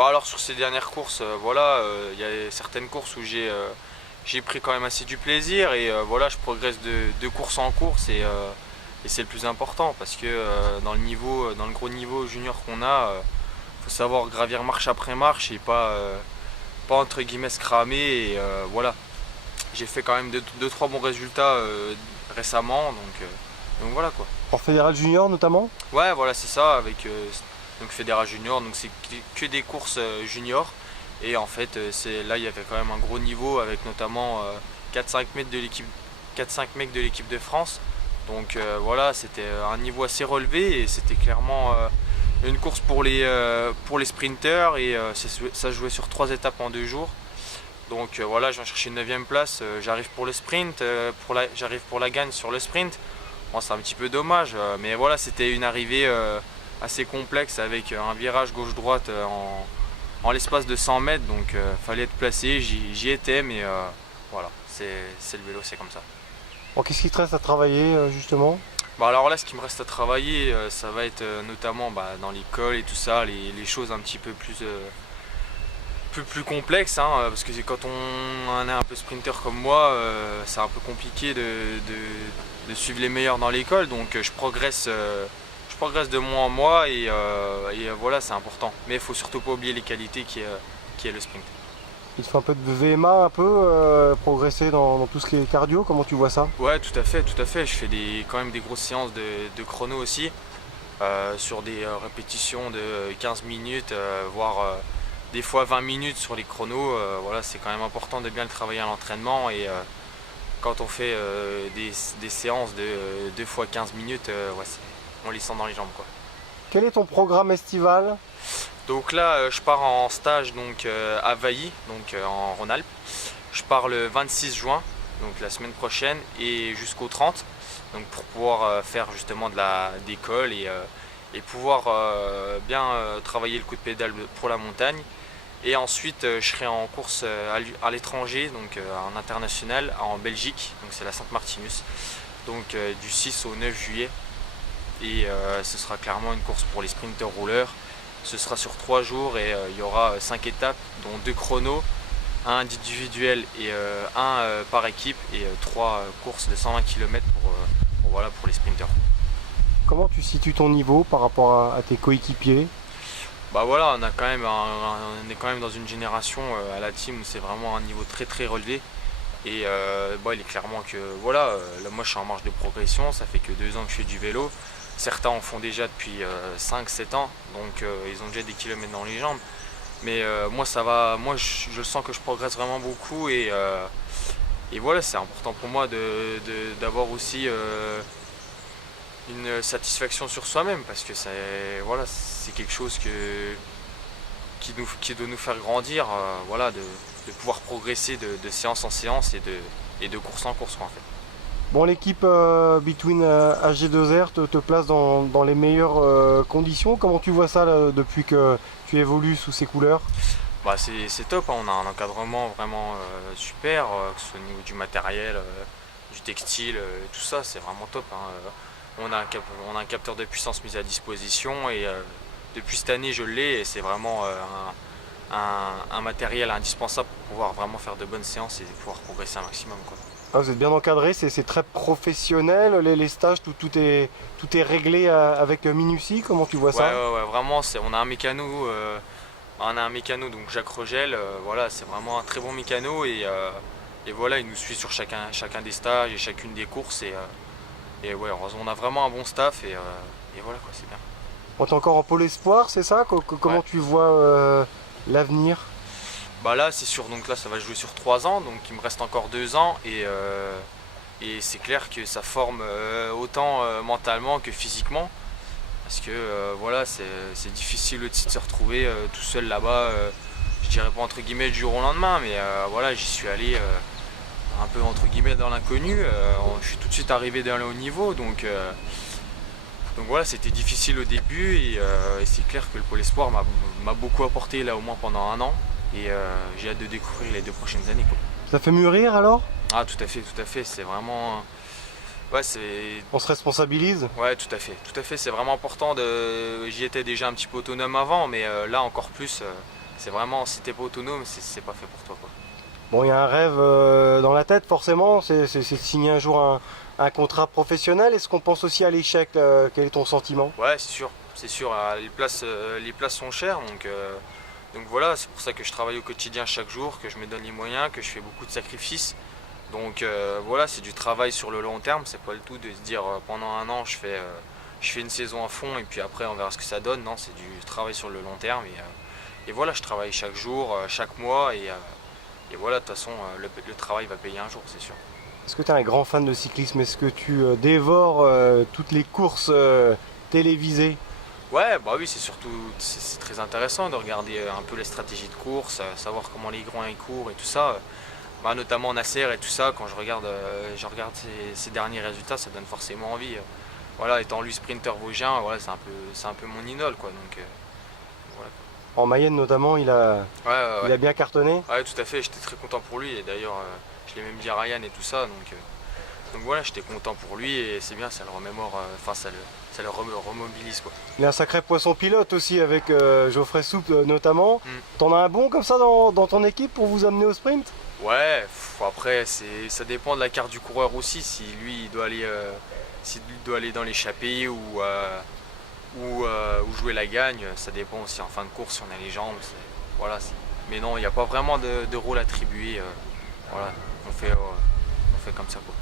Bah alors sur ces dernières courses, voilà, il y a certaines courses où j'ai pris quand même assez du plaisir et voilà, je progresse de course en course et c'est le plus important parce que dans le niveau, dans le gros niveau junior qu'on a, faut savoir gravir marche après marche et pas entre guillemets se cramer et voilà. J'ai fait quand même 2-3 bons résultats récemment donc voilà quoi. En fédéral junior notamment? Ouais voilà c'est ça avec donc Fédéral Junior, donc c'est que des courses juniors et en fait là il y avait quand même un gros niveau avec notamment 4-5 mètres de l'équipe 4-5 mecs de l'équipe de France. Donc voilà, c'était un niveau assez relevé et c'était clairement une course pour les sprinters et ça jouait sur 3 étapes en 2 jours. Donc voilà, je viens chercher une 9ème place, j'arrive pour le sprint, j'arrive pour la gagne sur le sprint. Bon, c'est un petit peu dommage, mais voilà, c'était une arrivée assez complexe avec un virage gauche-droite en l'espace de 100 mètres, donc fallait être placé, j'y étais, mais voilà, c'est le vélo, c'est comme ça. Bon, qu'est-ce qui te reste à travailler justement? Bon, alors là, ce qui me reste à travailler, ça va être notamment dans l'école et tout ça, les choses un petit peu plus complexes, hein, parce que quand on est un peu sprinter comme moi, c'est un peu compliqué de suivre les meilleurs dans l'école, donc je progresse de mois en mois et voilà, c'est important. Mais il faut surtout pas oublier les qualités qui est le sprint. Il te fait un peu de VMA, un peu progresser dans tout ce qui est cardio, comment tu vois ça? Ouais, tout à fait, tout à fait. Je fais quand même des grosses séances de chrono aussi, sur des répétitions de 15 minutes, voire des fois 20 minutes sur les chronos. Voilà, c'est quand même important de bien le travailler à l'entraînement et quand on fait des séances de 2 fois 15 minutes, ouais, on les sent dans les jambes quoi. Quel est ton programme estival? Donc là, je pars en stage donc, à Vailly, donc en Rhône-Alpes. Je pars le 26 juin, donc la semaine prochaine, et jusqu'au 30, donc pour pouvoir faire justement d'école et pouvoir bien travailler le coup de pédale pour la montagne. Et ensuite, je serai en course à l'étranger, donc en international, en Belgique, donc c'est la Sainte-Martinus, donc du 6 au 9 juillet. Et ce sera clairement une course pour les sprinters rouleurs. Ce sera sur 3 jours et il y aura 5 étapes, dont 2 chronos, un individuel et un par équipe et 3 courses de 120 km voilà, pour les sprinters. Comment tu situes ton niveau par rapport à tes coéquipiers? Bah voilà, on est quand même dans une génération à la team où c'est vraiment un niveau très très relevé. Et il est clairement que voilà, là, moi je suis en marche de progression, ça fait que 2 ans que je fais du vélo. Certains en font déjà depuis 5-7 ans, donc ils ont déjà des kilomètres dans les jambes. Mais moi ça va, moi je sens que je progresse vraiment beaucoup et voilà, c'est important pour moi d'avoir aussi une satisfaction sur soi-même parce que voilà, c'est quelque chose qui doit nous faire grandir, voilà, de pouvoir progresser de séance en séance et de course en course quoi, en fait. Bon, l'équipe Between AG2R te place dans les meilleures conditions. Comment tu vois ça là, depuis que tu évolues sous ces couleurs? Bah, c'est top, hein, on a un encadrement vraiment super, que ce soit au niveau du matériel, du textile, tout ça, c'est vraiment top, hein. On a un capteur de puissance mis à disposition et depuis cette année je l'ai et c'est vraiment un matériel indispensable pour pouvoir vraiment faire de bonnes séances et pouvoir progresser un maximum quoi. Ah, vous êtes bien encadré, c'est très professionnel, les stages, tout est réglé avec minutie. Comment tu vois Ouais, ça? ouais, ouais, vraiment, on a un mécano donc Jacques Rogel, voilà, c'est vraiment un très bon mécano et voilà, il nous suit sur chacun des stages et chacune des courses et ouais, heureusement, on a vraiment un bon staff et voilà quoi, c'est bien. On est encore en pôle espoir, c'est ça? Ouais. Comment tu vois l'avenir? Bah là, c'est sûr, donc là, ça va jouer sur 3 ans, donc il me reste encore 2 ans et c'est clair que ça forme autant mentalement que physiquement. Parce que voilà, c'est difficile aussi de se retrouver tout seul là-bas, je dirais pas entre guillemets du jour au lendemain, mais voilà, j'y suis allé un peu entre guillemets dans l'inconnu. Je suis tout de suite arrivé dans le haut niveau, donc voilà, c'était difficile au début et c'est clair que le Pôle Espoir m'a beaucoup apporté là au moins pendant un an et j'ai hâte de découvrir les 2 prochaines années quoi. Ça fait mûrir alors? Ah tout à fait, c'est vraiment. Ouais, c'est. On se responsabilise? Ouais, tout à fait, c'est vraiment important de. J'y étais déjà un petit peu autonome avant, mais là encore plus, C'est vraiment, si t'es pas autonome, c'est pas fait pour toi, quoi. Bon, il y a un rêve dans la tête forcément, c'est de signer un jour un contrat professionnel. Est-ce qu'on pense aussi à l'échec? Quel est ton sentiment? Ouais, c'est sûr. Les places sont chères, donc voilà, c'est pour ça que je travaille au quotidien chaque jour, que je me donne les moyens, que je fais beaucoup de sacrifices. Donc voilà, c'est du travail sur le long terme. C'est pas le tout de se dire pendant un an je fais une saison à fond et puis après on verra ce que ça donne. Non, c'est du travail sur le long terme et voilà, je travaille chaque jour, chaque mois et voilà, de toute façon le travail va payer un jour, c'est sûr. Est-ce que tu es un grand fan de cyclisme? Est-ce que tu dévores toutes les courses télévisées? Ouais, bah oui, c'est très intéressant de regarder un peu les stratégies de course, savoir comment les grands ils courent et tout ça. Bah, notamment Nasser et tout ça, quand je regarde ses derniers résultats, ça donne forcément envie. Voilà, étant lui sprinter vosgien, voilà, c'est un peu mon idole, quoi. Donc voilà. En Mayenne notamment, Ouais, ouais, il ouais. a bien cartonné. Ouais, tout à fait. J'étais très content pour lui et d'ailleurs, je l'ai même dit à Ryan et tout ça, donc voilà, j'étais content pour lui et c'est bien, ça le remémore, enfin ça le remobilise, quoi. Il a un sacré poisson pilote aussi avec Geoffrey Soupe notamment. Mm. T'en as un bon comme ça dans ton équipe pour vous amener au sprint? Ouais, après ça dépend de la carte du coureur aussi. Si lui s'il doit aller dans l'échappée ou jouer la gagne, ça dépend aussi en fin de course si on a les jambes. Voilà, mais non, il n'y a pas vraiment de rôle attribué. Voilà, on fait comme ça, quoi.